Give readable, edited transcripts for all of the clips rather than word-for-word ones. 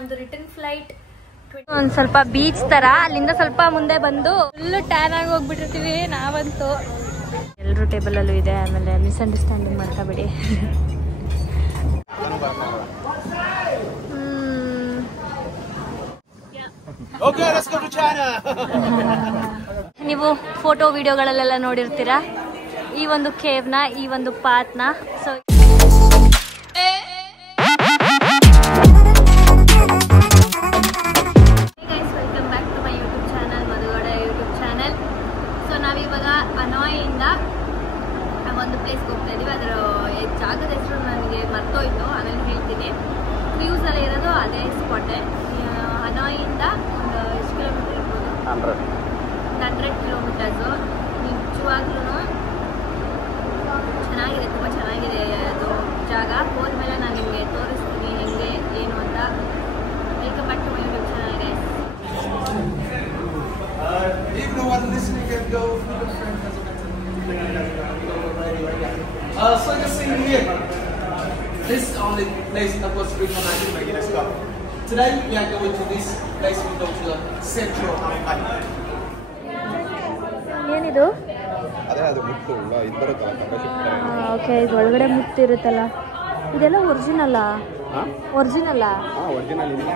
ನಮ್ದು return flight ಒಂದ್ ಸ್ವಲ್ಪ ಬೀಚ್ ತರ, ಅಲ್ಲಿಂದ ಸ್ವಲ್ಪ ಮುಂದೆ ಬಂದು ಫುಲ್ ಟ್ಯಾನ್ ಆಗಿ ಹೋಗ್ಬಿಟ್ಟಿರ್ತೀವಿ ನಾವಂತೂ. ಎಲ್ರು ಟೇಬಲ್ ಅಲ್ಲೂ ಇದೆ, ಆಮೇಲೆ ಮಿಸ್ಅಂಡರ್ಸ್ಟ್ಯಾಂಡಿಂಗ್ ಮಾಡ್ಕೋಬೇಡಿ. ನೀವು ಫೋಟೋ ವಿಡಿಯೋಗಳಲ್ಲೆಲ್ಲ ನೋಡಿರ್ತೀರಾ ಈ ಒಂದು ಕೇವ್ನ, ಈ ಒಂದು ಪಾತ್ನ. So welcome back to my YouTube channel, Madhugowda YouTube channel. So ನಾವಿವಾಗ ಹನೋಯಿಂದ ಒಂದು ಪ್ಲೇಸ್ಗೆ ಹೋಗ್ತಾ ಇದೀವಿ. ಅದರ ಜಾಗದ ಹೆಸರು ನನಗೆ ಮರ್ತೋಯ್ತು, ಆಮೇಲೆ ಹೇಳ್ತೀನಿ. ಕ್ರೂಸಲ್ಲಿ ಇರೋದು ಅದೇ ಸ್ಪಾಟೇ. ಹನೋಯಿಂದ ಒಂದು ಎಷ್ಟು ಕಿಲೋಮೀಟರ್ ಇರ್ಬೋದು? 100 ಕಿಲೋಮೀಟರ್ಸು. ನಿಜವಾಗ್ಲೂ ಚೆನ್ನಾಗಿದೆ, ತುಂಬ ಚೆನ್ನಾಗಿದೆ ಅದು ಜಾಗ. ಹೋದ್ಮೇಲೆ ನಾನು ನಿಮಗೆ ತೋರಿಸ್ತೀನಿ ಹೆಂಗೆ ಏನು ಅಂತ. Welcome back to my YouTube channel guys. So you see here, this is only place that was built for 19 years ago. Today we are going to this place we go to the central Mumbai. ಏನಿದು? ಅದೇ ಅದು ಮುತ್ತು ಇದು ಬರುತ್ತಲ್ಲ. Okay, ಇದು ಒಳಗಡೆ ಮುತ್ತಿರುತ್ತಲ್ಲ, ಇದೆಲ್ಲ ಒರಿಜಿನಲ್ಲಾ? ಒರಿಜಿನಲ್ಲಾ? Original ಇಲ್ಲ.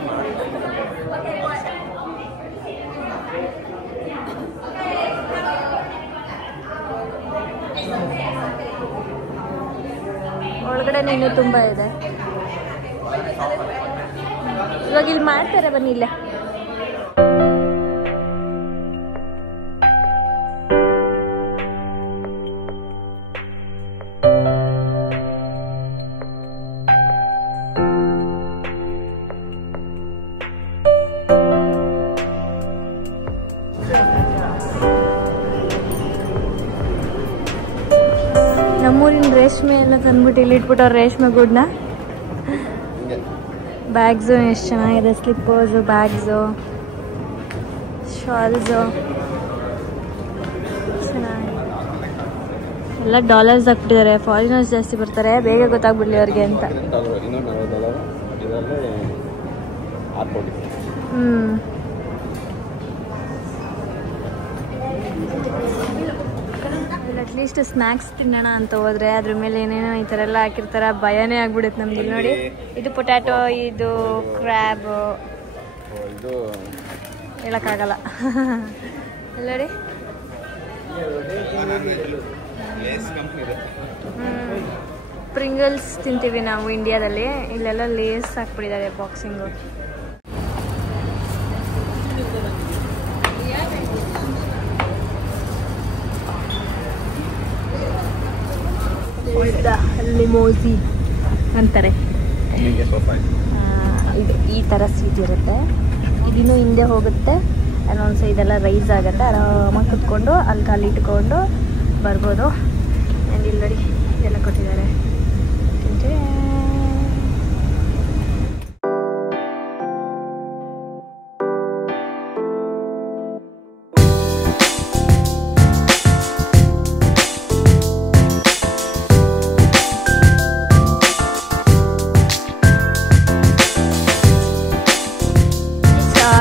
ಒಳಗಡೆ ಇನ್ನೂ ತುಂಬ ಇದೆ. ಇವಾಗ ಇಲ್ಲಿ ಮಾಡ್ತಾರೆ, ಬನ್ನಿ ಇಲ್ಲೇ. ನಮ್ಮೂರಿನ ರೇಷ್ಮೆ ಎಲ್ಲ ತಂದ್ಬಿಟ್ಟು ಇಲ್ಲಿ ಇಟ್ಬಿಟ್ಟವ್ರು, ರೇಷ್ಮೆ ಗೂಡನ್ನ. ಬ್ಯಾಗ್ಸು ಎಷ್ಟು ಚೆನ್ನಾಗಿದೆ, ಸ್ಲಿಪ್ಪರ್ಸು, ಬ್ಯಾಗ್ಸು, ಶಾಲ್ಸು ಚೆನ್ನಾಗಿದೆ. ಎಲ್ಲ ಡಾಲರ್ಸ್ ಹಾಕ್ಬಿಟ್ಟಿದ್ದಾರೆ, ಫಾರಿನರ್ಸ್ ಜಾಸ್ತಿ ಬರ್ತಾರೆ, ಬೇಗ ಗೊತ್ತಾಗ್ಬಿಡ್ಲಿ ಅವ್ರಿಗೆ ಅಂತ. ಅಟ್ಲೀಸ್ಟ್ ಸ್ನ್ಯಾಕ್ಸ್ ತಿನ್ನೋಣ ಅಂತ ಹೋದ್ರೆ ಅದ್ರ ಮೇಲೆ ಏನೇನೋ ಈ ಥರ ಎಲ್ಲ ಹಾಕಿರ್ತಾರ, ಭಯನೇ ಆಗ್ಬಿಡುತ್ತೆ ನಮ್ಗೆ. ಇಲ್ಲಿ ನೋಡಿ, ಇದು ಪೊಟ್ಯಾಟೊ, ಇದು ಕ್ರ್ಯಾಬ್, ಹೇಳಕ್ಕಾಗಲ್ಲ. ನೋಡಿ, ಪ್ರಿಂಗಲ್ಸ್ ತಿಂತೀವಿ ನಾವು ಇಂಡಿಯಾದಲ್ಲಿ, ಇಲ್ಲೆಲ್ಲ ಲೇಸ್ ಹಾಕ್ಬಿಟ್ಟಿದ್ದಾರೆ ಬಾಕ್ಸಿಂಗು. ಲಿಮೋಸಿ ಅಂತಾರೆ. ಇದು ಈ ಥರ ಸ್ವೀಟ್ ಇರುತ್ತೆ, ಇದಿನ್ನೂ ಹಿಂದೆ ಹೋಗುತ್ತೆ. ಇನ್ನೊಂದು ಇದೆಲ್ಲ ರೈಸ್ ಆಗುತ್ತೆ, ಆರಾಮಾಗಿ ಕುತ್ಕೊಂಡು ಅಲ್ಲಿ ಕಾಲು ಇಟ್ಕೊಂಡು ಬರ್ಬೋದು. ಆ್ಯಂಡ್ ಇಲ್ಲಿ ನೋಡಿ ಇದೆಲ್ಲ ಕೊಟ್ಟಿದ್ದಾರೆ.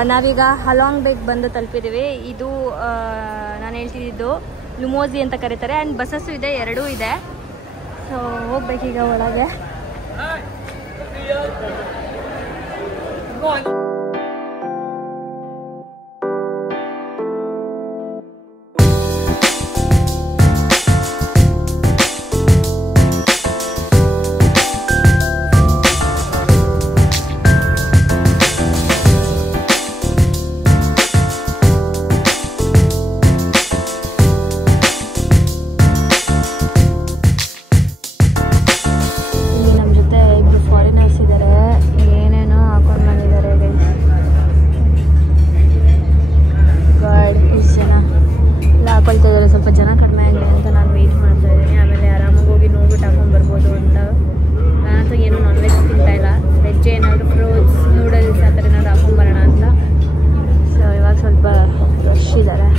ನಾವೀಗ ಹಲಾಂಗ್ ಬೇಗ್ ಬಂದು ತಲುಪಿದ್ದೀವಿ. ಇದು ನಾನು ಹೇಳ್ತಿದ್ದು ಲುಮೋಸಿ ಅಂತ ಕರೀತಾರೆ. ಆ್ಯಂಡ್ ಬಸ್ಸಸ್ಸು ಇದೆ, ಎರಡೂ ಇದೆ. ಸೊ ಹೋಗ್ಬೇಕೀಗ ಒಳಗೆ. ಸ್ವಲ್ಪ ಜನ ಕಡಿಮೆ ಆಗಲಿ ಅಂತ ನಾನು ವೆಯ್ಟ್ ಮಾಡ್ತಾ ಇದ್ದೀನಿ. ಆಮೇಲೆ ಆರಾಮಾಗಿ ಹೋಗಿ ನೋಡ್ಬಿಟ್ಟು ಹಾಕೊಂಡು ಬರ್ಬೋದು ಅಂತ. ನಾನಂತೂ ಏನು ನಾನ್ ವೆಜ್ ತಿಂತಾಯಿಲ್ಲ, ವೆಜ್ ಏನಾದರೂ ಫ್ರೂಟ್ಸ್, ನೂಡಲ್ಸ್ ಆ ಥರ ಏನಾದರೂ ಹಾಕೊಂಡ್ಬರೋಣ ಅಂತ. ಸೊ ಇವಾಗ ಸ್ವಲ್ಪ ರಶ್ ಇದ್ದಾರೆ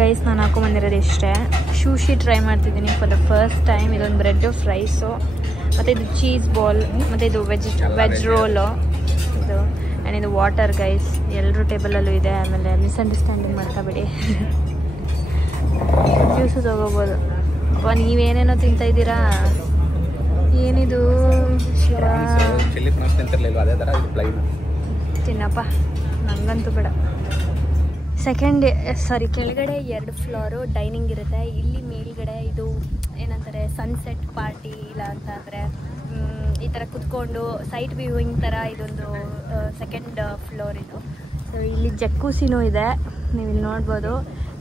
ಗೈಸ್. ನಾನು ಹಾಕೊಂಬಂದಿರೋದು ಇಷ್ಟೇ. ಶೂಶಿ ಟ್ರೈ ಮಾಡ್ತಿದ್ದೀನಿ ಫಾರ್ ದ ಫಸ್ಟ್ ಟೈಮ್. ಇದೊಂದು ಬ್ರೆಡ್ ಫ್ರೈಸು, ಮತ್ತು ಇದು ಚೀಸ್ ಬಾಲ್, ಮತ್ತು ಇದು ವೆಜ್ ರೋಲು ಇದು, ಆ್ಯಂಡ್ ಇದು ವಾಟರ್ ಗೈಸ್. ಎಲ್ಲರೂ ಟೇಬಲಲ್ಲೂ ಇದೆ. ಆಮೇಲೆ ಮಿಸ್ಅಂಡರ್ಸ್ಟ್ಯಾಂಡಿಂಗ್ ಮಾಡ್ಕೊಬೇಡಿ. ಜ್ಯೂಸು ತೊಗೋಬೋದು. ಅಪ್ಪ ನೀವೇನೇನೋ ತಿಂತಾಯಿದ್ದೀರಾ? ಏನಿದು ಚಿಲ್ಲಿ ಪ್ರಾನ್ಸ್ ತಿಂತಿರ್ಲಿಲ್ಲ, ಅದೇ ಥರ ಇದು ಪ್ಲೈನ್ ತಿನ್ನಪ್ಪ, ನಂಗಂತೂ ಬೇಡ. ಕೆಳಗಡೆ 2 ಫ್ಲೋರು ಡೈನಿಂಗ್ ಇರುತ್ತೆ. ಇಲ್ಲಿ ಮೇಲ್ಗಡೆ ಇದು ಏನಂತಾರೆ ಸನ್ಸೆಟ್ ಪಾರ್ಟಿ, ಇಲ್ಲ ಅಂತಂದರೆ ಈ ಥರ ಕುತ್ಕೊಂಡು ಸೈಟ್ ವ್ಯೂವಿಂಗ್ ಥರ ಇದೊಂದು 2nd ಫ್ಲೋರ್ ಇದು. ಸೊ ಇಲ್ಲಿ ಜಕ್ಕೂಸಿನೂ ಇದೆ, ನೀವು ಇಲ್ಲಿ ನೋಡ್ಬೋದು.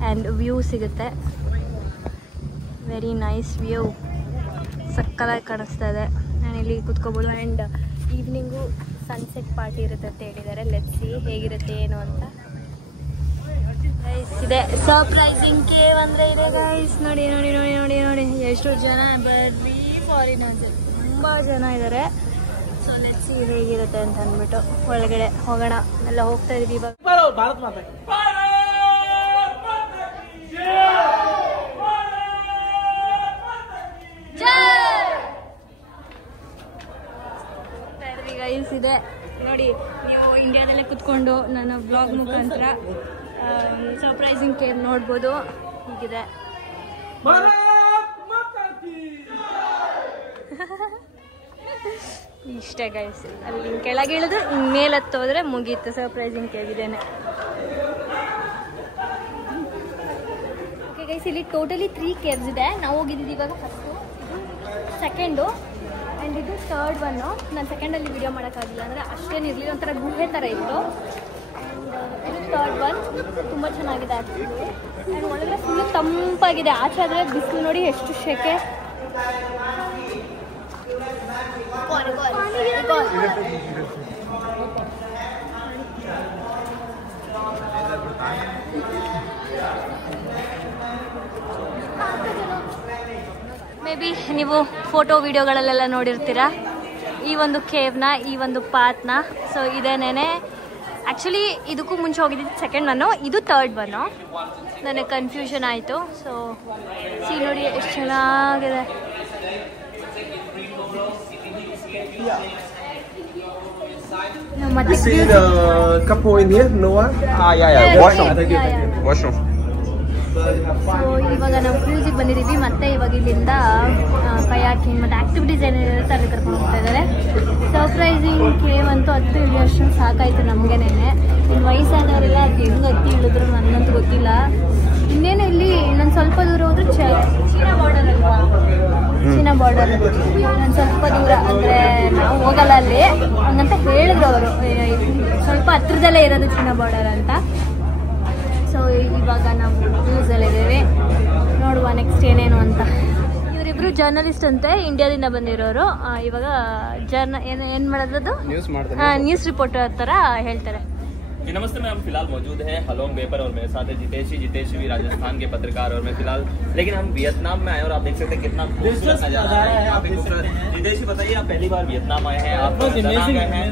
ಆ್ಯಂಡ್ ವ್ಯೂ ಸಿಗುತ್ತೆ, ವೆರಿ ನೈಸ್ ವ್ಯೂ, ಸಕ್ಕತ್ತಾಗಿ ಕಾಣಿಸ್ತಾ ಇದೆ. ನಾನು ಇಲ್ಲಿ ಕುತ್ಕೋಬೋದು. ಆ್ಯಂಡ್ ಈವ್ನಿಂಗು ಸನ್ಸೆಟ್ ಪಾರ್ಟಿ ಇರುತ್ತೆ ಅಂತ ಹೇಳಿದ್ದಾರೆ. ಲೆಟ್ಸ್ ಸಿ ಹೇಗಿರುತ್ತೆ ಏನು ಅಂತ. ಗೈಸ್ ಇದೆ ಸರ್ಪ್ರೈಸಿಂಗ್ ಕೇವ್ ಅಂದರೆ ಇದೆ ಗೈಸ್. ನೋಡಿ ನೋಡಿ ನೋಡಿ ನೋಡಿ ನೋಡಿ ಎಷ್ಟು ಜನ, ಬರೀ ಫಾರಿನರ್ಸ್ ತುಂಬ ಜನ ಇದ್ದಾರೆ. ಸೊ ಲೆಟ್ಸ್ ಸಿ ಹೇಗಿರುತ್ತೆ ಅಂತ ಅಂದ್ಬಿಟ್ಟು ಒಳಗಡೆ ಹೋಗೋಣ. ಎಲ್ಲ ಹೋಗ್ತಾ ಇದೀವಿ ಇವಾಗ. ಭಾರತ್ ಮಾತಾ ಗೈಸ್ ಇದೆ ನೋಡಿ, ನೀವು ಇಂಡಿಯಾದಲ್ಲೇ ಕುತ್ಕೊಂಡು ನನ್ನ ಬ್ಲಾಗ್ ಮುಖಾಂತರ ಸರ್ಪ್ರೈಸಿಂಗ್ ಕೇವ್ ನೋಡ್ಬೋದು. ಹೀಗಿದೆ. ಇಷ್ಟೇ ಗೈಸ್. ಅಲ್ಲಿ ಕೆಳಗೆ ಇಳಿದು ಮೇಲೆ ಹತ್ತೋದ್ರೆ ಮುಗೀತು, ಸರ್ಪ್ರೈಸಿಂಗ್ ಕೇವ್ ಇದೇನೆ. ಓಕೆ ಗೈಸ್, ಇಲ್ಲಿ ಟೋಟಲಿ 3 ಕೇವ್ಸ್ ಇದೆ. ನಾವು ಹೋಗಿದ್ದೀವಿ ಇವಾಗ ಫಸ್ಟು, ಇದು 2nd ಆ್ಯಂಡ್ ಇದು 3rd ಒನ್ನು. ನಾನು 2nd ವಿಡಿಯೋ ಮಾಡೋಕ್ಕಾಗಿಲ್ಲ, ಅಂದರೆ ಅಷ್ಟೇನಿರಲಿಲ್ಲ, ಒಂಥರ ಗುಹೆ ಥರ ಇತ್ತು. ಆ್ಯಂಡ್ ಇದು 3rd ಒನ್, ತುಂಬ ಚೆನ್ನಾಗಿದೆ ಆ್ಯಕ್ಚುಲಿ. ಆ್ಯಂಡ್ ಒಳಗಡೆ ಫುಲ್ಲು ತಂಪಾಗಿದೆ. ಆಚೆ ಆದರೆ ಬಿಸಿಲು ನೋಡಿ ಎಷ್ಟು ಶೆಕೆ. ಮೇ ಬಿ ನೀವು ಫೋಟೋ ವಿಡಿಯೋಗಳಲ್ಲೆಲ್ಲ ನೋಡಿರ್ತೀರ ಈ ಒಂದು ಕೇವ್ನ, ಈ ಒಂದು ಪಾತ್ನ. ಸೊ ಇದೇನೇನೆ ಆ್ಯಕ್ಚುಲಿ ಇದಕ್ಕೂ ಮುಂಚೆ ಹೋಗಿದ್ದು 2nd ಒನ್ನು, ಇದು 3rd ಒನ್ನು. ನನಗೆ ಕನ್ಫ್ಯೂಷನ್ ಆಯಿತು. ಸೊ ಸಿ ನೋಡಿ ಎಷ್ಟು ಚೆನ್ನಾಗಿದೆ. You see the couple in here, Noah? Washroom. So ಇವಾಗ ನಾವು ಕ್ರೂಸಿಗೆ ಬಂದಿದ್ದೀವಿ. ಮತ್ತೆ ಇವಾಗ ಇಲ್ಲಿಂದ ಕಯಾಕಿಂಗ್ ಮತ್ತು ಆ್ಯಕ್ಟಿವಿಟೀಸ್ ಏನಿರುತ್ತೆ ಅಲ್ಲಿ ಕರ್ಕೊಂಡು ಹೋಗ್ತಾ ಇದ್ದಾರೆ. ಸರ್ಪ್ರೈಸಿಂಗ್ ಕೇವ್ ಅಂತೂ ಹತ್ತು ಇಳಿಯೋಷ್ಟು ಸಾಕಾಯಿತು ನಮಗೇನೆ. ಇನ್ನು ವಯಸ್ಸಾದವರೆಲ್ಲ ಅದು ಹೆಂಗೆ ಹತ್ತಿ ಇಳಿದ್ರು ನನಗಂತೂ ಗೊತ್ತಿಲ್ಲ. ಇನ್ನೇನು ಇಲ್ಲಿ ಇನ್ನೊಂದು ಸ್ವಲ್ಪ ದೂರ ಹೋದ್ರೆ ಚೀನಾ ಬಾರ್ಡರ್ ಅಲ್ವಾ, ಚೀನಾ ಬಾರ್ಡರ್ ಇನ್ನೊಂದು ಸ್ವಲ್ಪ ದೂರ, ಅಂದರೆ ನಾವು ಹೋಗಲ್ಲ ಅಲ್ಲಿ ಹಂಗಂತ ಹೇಳಿದ್ರು ಅವರು. ಸ್ವಲ್ಪ ಹತ್ರದಲ್ಲೇ ಇರೋದು ಚೀನಾ ಬಾರ್ಡರ್ ಅಂತ. ಸೊ ಇವಾಗ ನಾವು ನ್ಯೂಸಲ್ಲಿದ್ದೀವಿ, ನೋಡುವ ನೆಕ್ಸ್ಟ್ ಏನೇನು ಅಂತ. ಇವರಿಬ್ರು ಜರ್ನಲಿಸ್ಟ್ ಅಂತೆ, ಇಂಡಿಯಾದಿಂದ ಬಂದಿರೋರು. ಇವಾಗ ಏನು ಮಾಡೋದು, ನ್ಯೂಸ್ ರಿಪೋರ್ಟರ್ ಥರ ಹೇಳ್ತಾರೆ. जी नमस्ते मैम, फिलहाल मौजूद हैं हलोंग बे पर और मेरे साथ है जितेश भी राजस्थान के पत्रकार। और मैं फिलहाल लेकिन हम वियतनाम में आए और आप देख सकते हैं कितना खूबसूरत नजारा है यहाँ पे। जितेश जी बताइए, आप पहली बार वियतनाम आए हैं, आप गए हैं,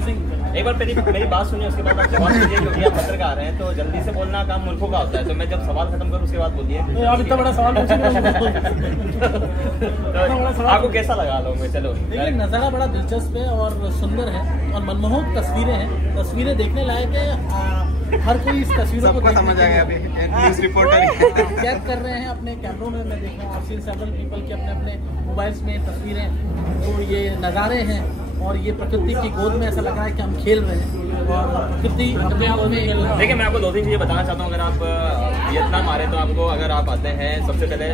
एक बार मेरी बात सुनिए, उसके बाद आप जवाब दीजिए, क्योंकि आप पत्रकार हैं तो जल्दी से बोलना काम मूर्खों का होता है। तो मैं जब सवाल खत्म करूँ उसके बाद बोलिए। इतना बड़ा सवाल आपको कैसा लगा हलोंग में? चलो, देखिए नज़ारा बड़ा दिलचस्प है और सुंदर है और मनमोहक तस्वीरें हैं, तस्वीरें देखने लायक है। हर कोई इस तस्वीरों को समझ आएगा। अभी न्यूज़ रिपोर्टर कैद कर रहे हैं अपने कैमरों में। मैं देख रहा हूँ, आप सीन सेवरल पीपल के अपने अपने मोबाइल्स में तस्वीरें, तो ये नज़ारे हैं और ये प्रकृति की गोद में ऐसा लग रहा है कि हम खेल रहे हैं और प्रकृति अपने आप में। देखिए मैं आपको 2-3 चीज़ें बताना चाहता हूँ। अगर आप वियतनाम आ रहे हैं तो आपको, अगर आप आते हैं, सबसे पहले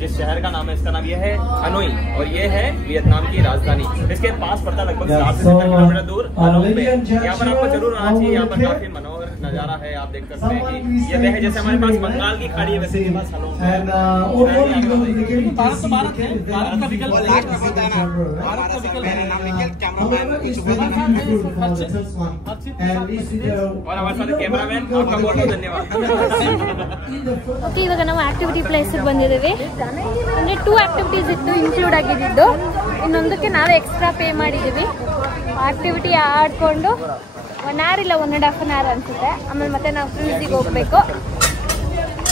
जिस शहर का नाम है, इसका नाम ये है हनोई और ये है वियतनाम की राजधानी। इसके पास पड़ता लगभग 7 से 7 किलोमीटर दूर हलोंग पे। यहाँ पर आपको जरूर आना चाहिए। यहाँ पर काफी मनोहर नजारा है, आप देख सकते हैं कि ये वह जैसे हमारे पास बंगाल की खाड़ी है, वैसे के पास हलोंग है। भारत का विकल्प और हमारे साथ कैमरामैन, आपका बहुत बहुत धन्यवाद। ಓಕೆ, ಇವಾಗ ನಾವು ಆಕ್ಟಿವಿಟಿ ಪ್ಲೇಸಿಗೆ ಬಂದಿದ್ದೀವಿ. ಅಂದರೆ 2 ಆಕ್ಟಿವಿಟೀಸ್ ಇತ್ತು ಇನ್ಕ್ಲೂಡ್ ಆಗಿದ್ದು, ಇನ್ನೊಂದಕ್ಕೆ ನಾವೇ ಎಕ್ಸ್ಟ್ರಾ ಪೇ ಮಾಡಿದ್ದೀವಿ. ಆಕ್ಟಿವಿಟಿ ಆಡಿಕೊಂಡು 1 hour ಇಲ್ಲ 1.5 hour ಅನಿಸುತ್ತೆ. ಆಮೇಲೆ ಮತ್ತೆ ನಾವು ಕ್ರೂಸಿಗೆ ಹೋಗಬೇಕು.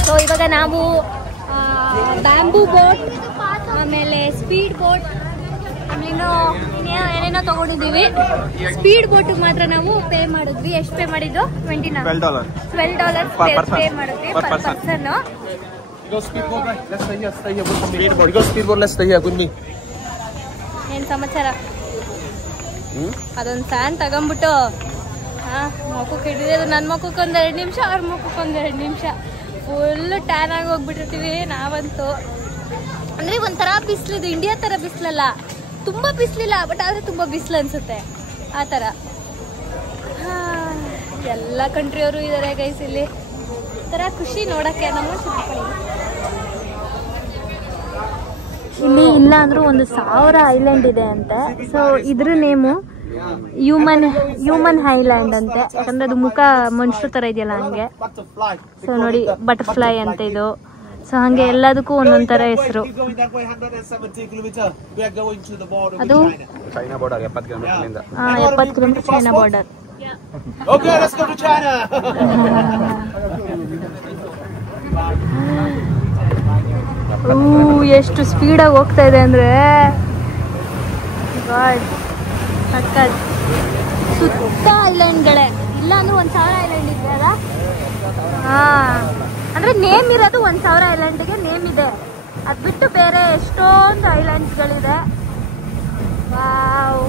ಸೊ ಇವಾಗ ನಾವು ಬ್ಯಾಂಬೂ ಬೋಟ್, ಆಮೇಲೆ ಸ್ಪೀಡ್ ಬೋಟ್, ಫ್ಯಾಮಿಲಿನೂ ಏನೇನೋ ತಗೊಂಡಿದ್ದೀವಿ. ಸ್ಪೀಡ್ ಬೋಟಿಗೆ ಮಾತ್ರ ನಾವು ಪೇ ಮಾಡಿದ್ವಿ. ಎಷ್ಟು ಪೇ ಮಾಡಿದ್ದು? $12 ಪೇ ಮಾಡಿದ್ವಿ ಪರ್ ಪರ್ಸನ್. ಏನ್ ಸಮಾಚಾರ? ಅದೊಂದು ಫ್ಯಾನ್ ತಗೊಂಡ್ಬಿಟ್ಟು ಮುಖಕ್ಕೆ ಹಿಡಿಯೋದು. ನನ್ನ ಮುಖಕ್ಕೆ ಒಂದು 2 ನಿಮಿಷ, ಅವ್ರ ಮುಖಕ್ಕೆ ಒಂದು 2 ನಿಮಿಷ ಫುಲ್ ಟ್ಯಾನ್ ಆಗಿ ಹೋಗ್ಬಿಟ್ಟಿರ್ತೀವಿ ನಾವಂತೂ. ಅಂದ್ರೆ ಒಂಥರ ಬಿಸಿಲಿದು, ಇಂಡಿಯಾ ತರ ಬಿಸಿಲಲ್ಲ, ತುಂಬಾ ಬಿಸಿಲಿಲ್ಲ, ಬಟ್ ಆದ್ರೆ ತುಂಬಾ ಬಿಸಿಲು ಅನ್ಸುತ್ತೆ ಆ ತರ. ಎಲ್ಲ ಕಂಟ್ರಿಯವರು ಇದಾರೆ ಗೈಸ್ ಇಲ್ಲಿ. ತರ ಖುಷಿ ನೋಡಕ್ಕೆ. ನಮ್ಮ ಇಲ್ಲಿ ಇಲ್ಲ ಅಂದ್ರೂ 1000 ಐಲ್ಯಾಂಡ್ ಇದೆ ಅಂತೆ. ಸೊ ಇದ್ರ ನೇಮು ಹ್ಯೂಮನ್ ಐಲ್ಯಾಂಡ್ ಅಂತೆ. ಯಾಕಂದ್ರೆ ಅದು ಮುಖ ಮನುಷ್ಯರ ತರ ಇದೆಯಲ್ಲ ಹಂಗೆ. ಸೊ ನೋಡಿ ಬಟರ್ಫ್ಲೈ ಅಂತ ಇದು. ಸೊ ಹಂಗೆ ಎಲ್ಲದಕ್ಕೂ ಒಂದೊಂದ್ ತರ ಹೆಸರು. ಅದು 70 ಕಿಲೋಮೀಟರ್ ಚೈನಾ ಬಾರ್ಡರ್. ಎಷ್ಟು ಸ್ಪೀಡಾಗಿ ಹೋಗ್ತಾ ಇದೆ ಅಂದ್ರೆ ಸುತ್ತ ಐಲ್ಯಾಂಡ್ಗಳೇ. ಇಲ್ಲ ಅಂದ್ರೆ 1000 ಐಲ್ಯಾಂಡ್ ಇದೆ ಅಲ್ಲ. ಅಂದ್ರೆ ನೇಮ್ ಇರೋದು 1000 ಐಲ್ಯಾಂಡ್ಗೆ ನೇಮ್ ಇದೆ. ಅದ್ ಬಿಟ್ಟು ಬೇರೆ ಎಷ್ಟೊಂದು ಐಲ್ಯಾಂಡ್ಸ್ಗಳಿದೆ. ವಾವ್.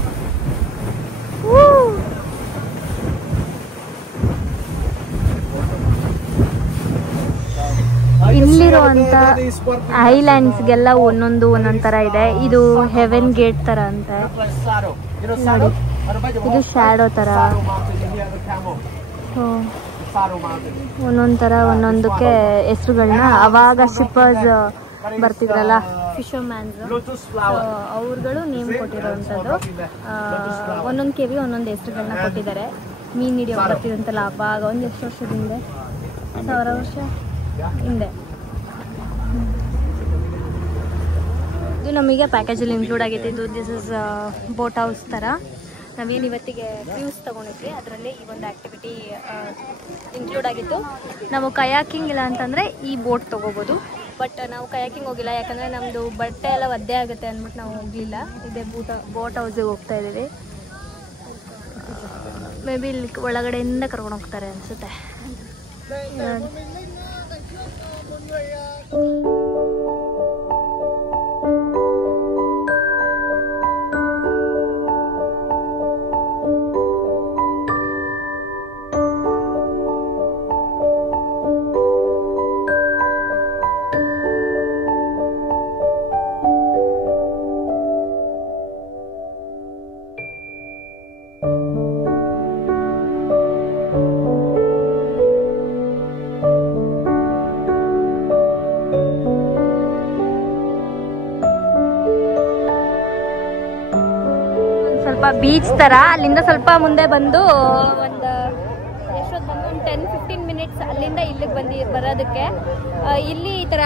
ಇಲ್ಲಿರುವಂತ ಐಲ್ಯಾಂಡ್ಸ್ಗೆಲ್ಲ ಒಂದೊಂದು ತರ ಇದೆ. ಇದು ಹೆವೆನ್ ಗೇಟ್ ತರ ಅಂತೆ ನೋಡಿ. ಇದು ಶ್ಯಾಡೋ ತರ. ಒಂದೊಂದ್ ತರ ಒಂದೊಂದಕ್ಕೆ ಹೆಸರುಗಳನ್ನ ಅವಾಗ ಶಿಪ್ಪರ್ಸ್ ಬರ್ತಿದ್ರಲ್ಲ, ಫಿಶರ್ಮ್ಯಾನ್ಸ್, ಅವ್ರುಗಳು ನೇಮ್ ಕೊಟ್ಟಿರೋವಂಥದ್ದು. ಒಂದೊಂದು ಕೆವಿ ಒಂದೊಂದು ಹೆಸರುಗಳನ್ನ ಕೊಟ್ಟಿದ್ದಾರೆ. ಮೀನ್ ಹಿಡಿಯೋ ಬರ್ತಿದಂತಲ್ಲ ಅವಾಗ ಒಂದು ಎಷ್ಟು ವರ್ಷದ ಹಿಂದೆ, 1000 ವರ್ಷ ಹಿಂದೆ. ಇದು ನಮಗೆ ಪ್ಯಾಕೇಜಲ್ಲಿ ಇನ್ಕ್ಲೂಡ್ ಆಗಿತ್ತು. ಇದು ದಿಸ್ ಇಸ್ ಬೋಟ್ ಹೌಸ್ ಥರ. ನಾವೇನು ಇವತ್ತಿಗೆ ಕ್ರೂಸ್ ತೊಗೊಂಡಿದ್ವಿ, ಅದರಲ್ಲಿ ಈ ಒಂದು ಆ್ಯಕ್ಟಿವಿಟಿ ಇನ್ಕ್ಲೂಡ್ ಆಗಿತ್ತು. ನಾವು ಕಯಾಕಿಂಗ್ ಇಲ್ಲ ಅಂತಂದರೆ ಈ ಬೋಟ್ ತೊಗೋಬೋದು. ಬಟ್ ನಾವು ಕಯಾಕಿಂಗ್ ಹೋಗಿಲ್ಲ, ಯಾಕಂದರೆ ನಮ್ಮದು ಬಟ್ಟೆ ಎಲ್ಲ ಒದ್ದೆ ಆಗುತ್ತೆ ಅಂದ್ಬಿಟ್ಟು ನಾವು ಹೋಗಲಿಲ್ಲ. ಇದೇ ಬೋಟ್ ಹೌಸಿಗೆ ಹೋಗ್ತಾ ಇದ್ದೀವಿ. ಮೇ ಬಿ ಇಲ್ಲಿ ಒಳಗಡೆಯಿಂದ ಕರ್ಕೊಂಡು ಹೋಗ್ತಾರೆ ಅನಿಸುತ್ತೆ. ಬೀಚ್ ತರ. ಅಲ್ಲಿಂದ ಸ್ವಲ್ಪ ಮುಂದೆ ಬಂದು ಒಂದು ಎಷ್ಟೊತ್ತು ಬಂದು ಒಂದು 10-15 ಮಿನಿಟ್ಸ್ ಅಲ್ಲಿಂದ ಇಲ್ಲಿಗೆ ಬರೋದಕ್ಕೆ. ಇಲ್ಲಿ ಈ ತರ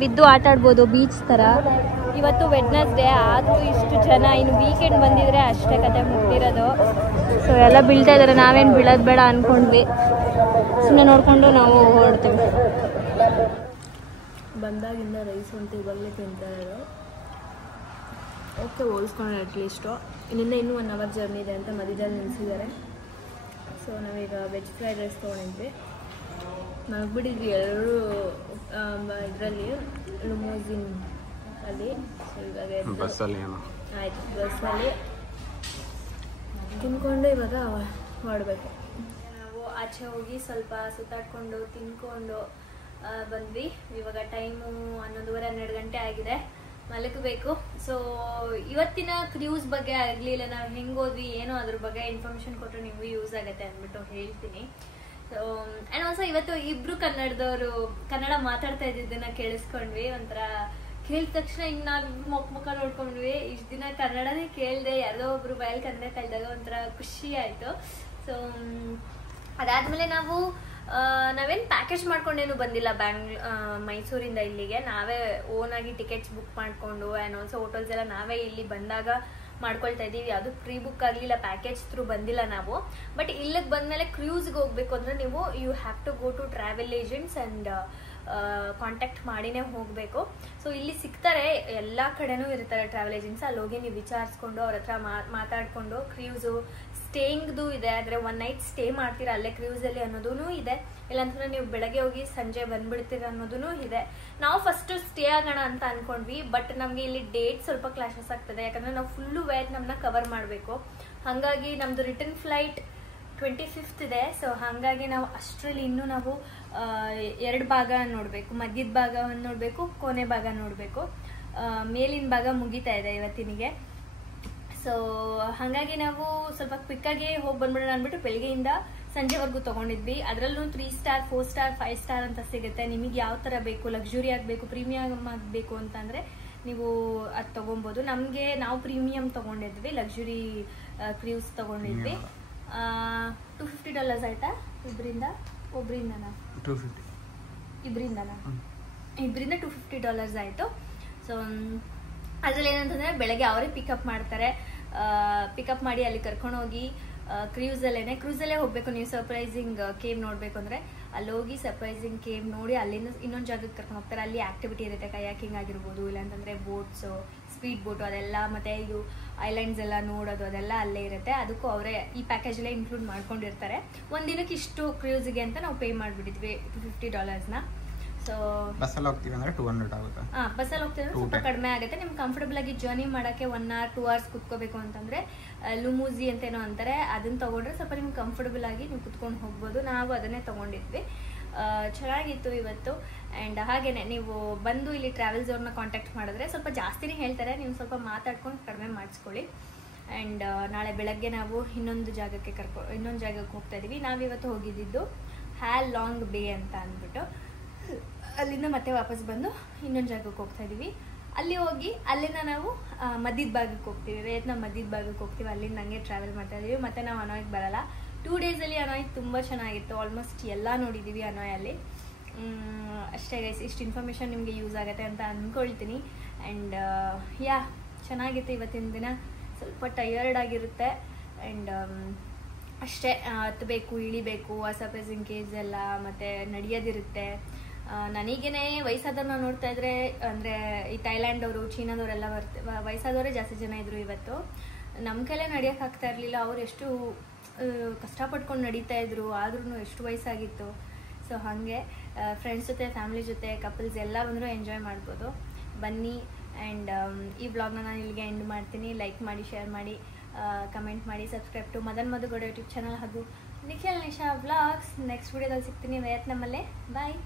ಬಿದ್ದು ಆಟ ಆಡ್ಬೋದು, ಬೀಚ್ ತರ. ಇವತ್ತು ವೆಡ್ನೆಸ್ಡೇ ಆದರೂ ಇಷ್ಟು ಜನ. ಇನ್ನು ವೀಕೆಂಡ್ ಬಂದಿದ್ರೆ ಅಷ್ಟೇ ಕತೆ ಮುಗ್ದಿರೋದು. ಸೊ ಎಲ್ಲ ಬೀಳ್ತಾ ಇದ್ದಾರೆ. ನಾವೇನು ಬೀಳೋದು ಬೇಡ ಅಂದ್ಕೊಂಡ್ವಿ, ಸುಮ್ಮನೆ ನೋಡಿಕೊಂಡು ನಾವು ಹೊರಡ್ತೀವಿ. ಬಂದಾಗಿಂದ ರೈಸ್ ಅಂತ ಇವಾಗಲೇ ತಿಂತಾ ಇರೋದು. ಓಕೆ, ಹೋಲಿಸ್ಕೊಂಡ್ರೆ ಅಟ್ಲೀಸ್ಟು. ಇಲ್ಲಿಂದ ಇನ್ನೂ 1 ಅವರ್ ಜರ್ನಿ ಇದೆ ಅಂತ ಮಧ್ಯದಲ್ಲಿ ನಿಲ್ಲಿಸಿದ್ದಾರೆ. ಸೊ ನಾವೀಗ ವೆಜ್ ಫ್ರೈಡ್ ರೈಸ್ ತೊಗೊಂಡಿದ್ವಿ. ಮಲಗಿಬಿಟ್ಟಿದ್ವಿ ಎಲ್ಲರೂ ಇದರಲ್ಲಿ, ಲುಮೋಸಿನ್ ಅಲ್ಲಿ. ಸೊ ಇವಾಗ ಆಯಿತು, ಬಸ್ಸಲ್ಲಿ ತಿನ್ಕೊಂಡು ಇವಾಗ ಹೊರಡಬೇಕು. ನಾವು ಆಚೆ ಹೋಗಿ ಸ್ವಲ್ಪ ಸುತ್ತಾಡ್ಕೊಂಡು ತಿನ್ಕೊಂಡು ಬಂದ್ವಿ. ಇವಾಗ ಟೈಮು 11:30-12 ಗಂಟೆ ಆಗಿದೆ. ಮಲಗಬೇಕು. ಸೊ ಇವತ್ತಿನ ಕ್ರೂಸ್ ಬಗ್ಗೆ ಆಗಲಿ, ಇಲ್ಲ ನಾವು ಹೆಂಗೆ ಹೋದ್ವಿ ಏನೋ ಅದ್ರ ಬಗ್ಗೆ ಇನ್ಫಾರ್ಮೇಷನ್ ಕೊಟ್ಟರೆ ನಿಮಗೂ ಯೂಸ್ ಆಗುತ್ತೆ ಅಂದ್ಬಿಟ್ಟು ಹೇಳ್ತೀನಿ. ಸೊ ಆ್ಯಂಡ್ ಆಲ್ಸೋ ಇವತ್ತು ಇಬ್ರು ಕನ್ನಡದವರು ಕನ್ನಡ ಮಾತಾಡ್ತಾ ಇದ್ದಿದ್ದನ್ನ ಕೇಳಿಸ್ಕೊಂಡ್ವಿ. ಒಂಥರ ಕೇಳಿದ ತಕ್ಷಣ ಹಿಂಗೆ ನಾವು ಮುಖ ನೋಡ್ಕೊಂಡ್ವಿ. ಇಷ್ಟು ದಿನ ಕನ್ನಡನೇ ಕೇಳಿದೆ, ಯಾರ್ದೋ ಒಬ್ರು ಬಯಲ್ ಕನ್ನಡ ಕಲಿದಾಗ ಒಂಥರ ಖುಷಿ ಆಯಿತು. ಸೊ ಅದಾದಮೇಲೆ ನಾವೇನು ಪ್ಯಾಕೇಜ್ ಮಾಡ್ಕೊಂಡೇನು ಬಂದಿಲ್ಲ. ಮೈಸೂರಿಂದ ಇಲ್ಲಿಗೆ ನಾವೇ ಓನಾಗಿ ಟಿಕೆಟ್ಸ್ ಬುಕ್ ಮಾಡಿಕೊಂಡು ಆ್ಯಂಡ್ ಆಲ್ಸೋ ಹೋಟೆಲ್ಸ್ ಎಲ್ಲ ನಾವೇ ಇಲ್ಲಿ ಬಂದಾಗ ಮಾಡ್ಕೊಳ್ತಾ ಇದ್ದೀವಿ. ಅದು ಪ್ರೀ ಬುಕ್ ಆಗಲಿಲ್ಲ, ಪ್ಯಾಕೇಜ್ ಥ್ರೂ ಬಂದಿಲ್ಲ ನಾವು. ಬಟ್ ಇಲ್ಲಿಗೆ ಬಂದಮೇಲೆ ಕ್ರೂಸ್ಗೆ ಹೋಗಬೇಕು ಅಂದರೆ ನೀವು you have to go to travel agents and contact ಮಾಡಿನೇ ಹೋಗಬೇಕು. ಸೊ ಇಲ್ಲಿ ಸಿಗ್ತಾರೆ, ಎಲ್ಲ ಕಡೆನೂ ಇರ್ತಾರೆ ಟ್ರಾವೆಲ್ ಏಜೆಂಟ್ಸ್. ಅಲ್ಲಿ ಹೋಗಿ ನೀವು ವಿಚಾರಿಸ್ಕೊಂಡು ಅವ್ರ ಹತ್ರ ಮಾತಾಡಿಕೊಂಡು ಕ್ರೂಸು ಸ್ಟೇಯಿಂಗ್ದು ಇದೆ, ಆದರೆ 1 ನೈಟ್ ಸ್ಟೇ ಮಾಡ್ತೀರಾ ಅಲ್ಲೇ ಕ್ರೂಸಲ್ಲಿ ಅನ್ನೋದೂ ಇದೆ. ಇಲ್ಲಾಂತಂದ್ರೆ ನೀವು ಬೆಳಗ್ಗೆ ಹೋಗಿ ಸಂಜೆ ಬಂದ್ಬಿಡ್ತೀರ ಅನ್ನೋದೂ ಇದೆ. ನಾವು ಫಸ್ಟ್ ಸ್ಟೇ ಆಗೋಣ ಅಂತ ಅನ್ಕೊಂಡ್ವಿ, ಬಟ್ ನಮಗೆ ಇಲ್ಲಿ ಡೇಟ್ ಸ್ವಲ್ಪ ಕ್ಲಾಶಸ್ ಆಗ್ತದೆ. ಯಾಕಂದ್ರೆ ನಾವು ಫುಲ್ಲು ವಿಯೆಟ್ನಾಂನ ಕವರ್ ಮಾಡಬೇಕು. ಹಾಗಾಗಿ ನಮ್ಮದು ರಿಟರ್ನ್ ಫ್ಲೈಟ್ 25th ಇದೆ. ಸೊ ಹಾಗಾಗಿ ನಾವು ಅಷ್ಟರಲ್ಲಿ ಇನ್ನೂ ನಾವು 2 ಭಾಗ ನೋಡಬೇಕು, ಮಧ್ಯದ ಭಾಗವನ್ನು ನೋಡಬೇಕು, ಕೊನೆ ಭಾಗ ನೋಡಬೇಕು. ಮೇಲಿನ ಭಾಗ ಮುಗಿತಾ ಇದೆ ಇವತ್ತಿನಿಗೆ. ಸೊ ಹಾಗಾಗಿ ನಾವು ಸ್ವಲ್ಪ ಕ್ವಿಕ್ಕಾಗಿ ಹೋಗಿ ಬಂದ್ಬಿಡೋಣ ಅಂದ್ಬಿಟ್ಟು ಬೆಳಗ್ಗೆಯಿಂದ ಸಂಜೆವರೆಗೂ ತೊಗೊಂಡಿದ್ವಿ. ಅದರಲ್ಲೂ 3 ಸ್ಟಾರ್ 4 ಸ್ಟಾರ್ 5 ಸ್ಟಾರ್ ಅಂತ ಸಿಗುತ್ತೆ. ನಿಮಗೆ ಯಾವ ಥರ ಬೇಕು, ಲಕ್ಸುರಿ ಆಗಬೇಕು, ಪ್ರೀಮಿಯಮ್ ಆಗಬೇಕು ಅಂತಂದರೆ ನೀವು ಅದು ತೊಗೊಬೋದು. ನಾವು ಪ್ರೀಮಿಯಮ್ ತೊಗೊಂಡಿದ್ವಿ, ಲಕ್ಸುರಿ ಕ್ರೂಸ್ ತೊಗೊಂಡಿದ್ವಿ. $250 ಆಯ್ತಾ ಒಬ್ಬರಿಂದನಾ? ಇಬ್ಬರಿಂದ $250 ಆಯಿತು. ಸೊ ಅದರಲ್ಲಿ ಏನಂತಂದರೆ ಬೆಳಗ್ಗೆ ಅವರೇ ಪಿಕಪ್ ಮಾಡ್ತಾರೆ. ಪಿಕಪ್ ಮಾಡಿ ಅಲ್ಲಿ ಕರ್ಕೊಂಡೋಗಿ ಕ್ರೂಸಲ್ಲೇ ಹೋಗಬೇಕು. ನೀವು ಸರ್ಪ್ರೈಸಿಂಗ್ ಕೇವ್ ನೋಡಬೇಕು ಅಂದರೆ ಅಲ್ಲಿ ಹೋಗಿ ಸರ್ಪ್ರೈಸಿಂಗ್ ಕೇವ್ ನೋಡಿ ಅಲ್ಲಿಂದ ಇನ್ನೊಂದು ಜಾಗಕ್ಕೆ ಕರ್ಕೊಂಡು ಹೋಗ್ತಾರೆ. ಅಲ್ಲಿ ಆಕ್ಟಿವಿಟಿ ಇರುತ್ತೆ, ಕಯಾಕಿಂಗ್ ಆಗಿರ್ಬೋದು, ಇಲ್ಲಾಂತಂದರೆ ಬೋಟ್ಸು, ಸ್ಪೀಡ್ ಬೋಟು ಅದೆಲ್ಲ, ಮತ್ತು ಇದು ಐಲ್ಯಾಂಡ್ಸ್ ಎಲ್ಲ ನೋಡೋದು ಅದೆಲ್ಲ ಅಲ್ಲೇ ಇರುತ್ತೆ. ಅದಕ್ಕೂ ಅವರೇ ಈ ಪ್ಯಾಕೇಜಲ್ಲೇ ಇನ್ಕ್ಲೂಡ್ ಮಾಡ್ಕೊಂಡಿರ್ತಾರೆ. ಒಂದಿನಕ್ಕೆ ಇಷ್ಟು ಕ್ರೂಸಿಗೆ ಅಂತ ನಾವು ಪೇ ಮಾಡಿಬಿಟ್ಟಿದ್ವಿ $250. ಸೊ ಬಸ್ಸಲ್ಲಿ ಹೋಗ್ತೀವಿ ಅಂದರೆ 200 ಆಗುತ್ತೆ. ಬಸ್ಸಲ್ಲಿ ಹೋಗ್ತೀವಿ ಸ್ವಲ್ಪ ಕಡಿಮೆ ಆಗುತ್ತೆ. ನಿಮ್ಗೆ ಕಂಫರ್ಟಬಲ್ ಆಗಿ ಜರ್ನಿ ಮಾಡೋಕ್ಕೆ 1 hour 2 hours ಕುತ್ಕೋಬೇಕು ಅಂತಂದರೆ ಲುಮೂಸಿ ಅಂತೇನೋ ಅಂತಾರೆ, ಅದನ್ನು ತೊಗೊಂಡ್ರೆ ಸ್ವಲ್ಪ ನಿಮ್ಗೆ ಕಂಫರ್ಟಬಲ್ ಆಗಿ ನೀವು ಕುತ್ಕೊಂಡು ಹೋಗ್ಬೋದು. ನಾವು ಅದನ್ನೇ ತೊಗೊಂಡಿದ್ವಿ. ಚೆನ್ನಾಗಿತ್ತು ಇವತ್ತು. ಆ್ಯಂಡ್ ಹಾಗೆಯೇ ನೀವು ಬಂದು ಇಲ್ಲಿ ಟ್ರಾವೆಲ್ಸ್ ಅವ್ರನ್ನ ಕಾಂಟ್ಯಾಕ್ಟ್ ಮಾಡಿದ್ರೆ ಸ್ವಲ್ಪ ಜಾಸ್ತಿನೇ ಹೇಳ್ತಾರೆ. ನೀವು ಸ್ವಲ್ಪ ಮಾತಾಡ್ಕೊಂಡು ಕಡಿಮೆ ಮಾಡಿಸ್ಕೊಳ್ಳಿ. ಆ್ಯಂಡ್ ನಾಳೆ ಬೆಳಗ್ಗೆ ನಾವು ಇನ್ನೊಂದು ಜಾಗಕ್ಕೆ ಹೋಗ್ತಾ ಇದ್ದೀವಿ. ನಾವಿವತ್ತು ಹೋಗಿದ್ದು ಹ್ಯಾಲ್ ಲಾಂಗ್ ಬೇ ಅಂತ ಅಂದ್ಬಿಟ್ಟು ಅಲ್ಲಿಂದ ಮತ್ತೆ ವಾಪಸ್ ಬಂದು ಇನ್ನೊಂದು ಜಾಗಕ್ಕೆ ಹೋಗ್ತಾ ಇದ್ದೀವಿ. ಅಲ್ಲಿ ಹೋಗಿ ಅಲ್ಲಿಂದ ನಾವು ಮಧ್ಯದ ಭಾಗಕ್ಕೆ ಹೋಗ್ತೀವಿ, ವಿಯೆಟ್ನಾಂ ಮಧ್ಯದ ಭಾಗಕ್ಕೆ ಹೋಗ್ತೀವಿ. ಅಲ್ಲಿಂದ ಹಂಗೆ ಟ್ರಾವೆಲ್ ಮಾಡ್ತಾ ಇದ್ದೀವಿ. ಮತ್ತು ನಾವು ಹನೋಯ್ಗೆ ಬರಲ್ಲ. 2 ಡೇಸಲ್ಲಿ ಹನೋಯ್ ತುಂಬ ಚೆನ್ನಾಗಿತ್ತು. ಆಲ್ಮೋಸ್ಟ್ ಎಲ್ಲ ನೋಡಿದ್ದೀವಿ ಹನೋಯಲ್ಲಿ. ಅಷ್ಟೇ ಗೈಸ್, ಇಷ್ಟು ಇನ್ಫಾರ್ಮೇಷನ್ ನಿಮಗೆ ಯೂಸ್ ಆಗುತ್ತೆ ಅಂತ ಅಂದ್ಕೊಳ್ತೀನಿ. ಆ್ಯಂಡ್ ಚೆನ್ನಾಗಿತ್ತು ಇವತ್ತಿನ ದಿನ. ಸ್ವಲ್ಪ ಟಯರ್ಡ್ ಆಗಿರುತ್ತೆ. ಆ್ಯಂಡ್ ಅಷ್ಟೇ, ಹತ್ತಬೇಕು, ಇಳಿಬೇಕು, ಆ ಸರ್ಪ್ರೈಸಿಂಗ್ ಕೇವ್ಸ್ ಎಲ್ಲ, ಮತ್ತು ನಡೆಯೋದಿರುತ್ತೆ. ನನಗೇನೆ ವಯಸ್ಸಾದವ್ರನ್ನ ನೋಡ್ತಾ ಇದ್ರೆ, ಅಂದರೆ ಈ ಥೈಲ್ಯಾಂಡ್ ಅವರು, ಚೀನಾದವರೆಲ್ಲ ವಯಸ್ಸಾದವರೇ ಜಾಸ್ತಿ ಜನ ಇದ್ರು ಇವತ್ತು. ನಮ್ಮ ಕೈಲೇ ನಡೆಯೋಕ್ಕಾಗ್ತಾ ಇರಲಿಲ್ಲ. ಅವ್ರು ಎಷ್ಟು ಕಷ್ಟಪಟ್ಕೊಂಡು ನಡೀತಾ ಇದ್ರು, ಆದ್ರೂ ಎಷ್ಟು ವಯಸ್ಸಾಗಿತ್ತು. ಸೊ ಹಾಗೆ ಫ್ರೆಂಡ್ಸ್ ಜೊತೆ, ಫ್ಯಾಮಿಲಿ ಜೊತೆ, ಕಪಲ್ಸ್ ಎಲ್ಲ ಬಂದರೂ ಎಂಜಾಯ್ ಮಾಡ್ಬೋದು. ಬನ್ನಿ. ಆ್ಯಂಡ್ ಈ ವ್ಲಾಗ್ನ ನಾನು ಇಲ್ಲಿಗೆ ಎಂಡ್ ಮಾಡ್ತೀನಿ. ಲೈಕ್ ಮಾಡಿ, ಶೇರ್ ಮಾಡಿ, ಕಮೆಂಟ್ ಮಾಡಿ, subscribe to Madan Madhugowda YouTube channel ಹಾಗೂ ನಿಖಿಲ್ ನಿಶಾ ವ್ಲಾಗ್ಸ್. ನೆಕ್ಸ್ಟ್ ವಿಡಿಯೋದಲ್ಲಿ ಸಿಗ್ತೀನಿ ವಿಯೆಟ್ನಾಮಲ್ಲೇ. ಬಾಯ್.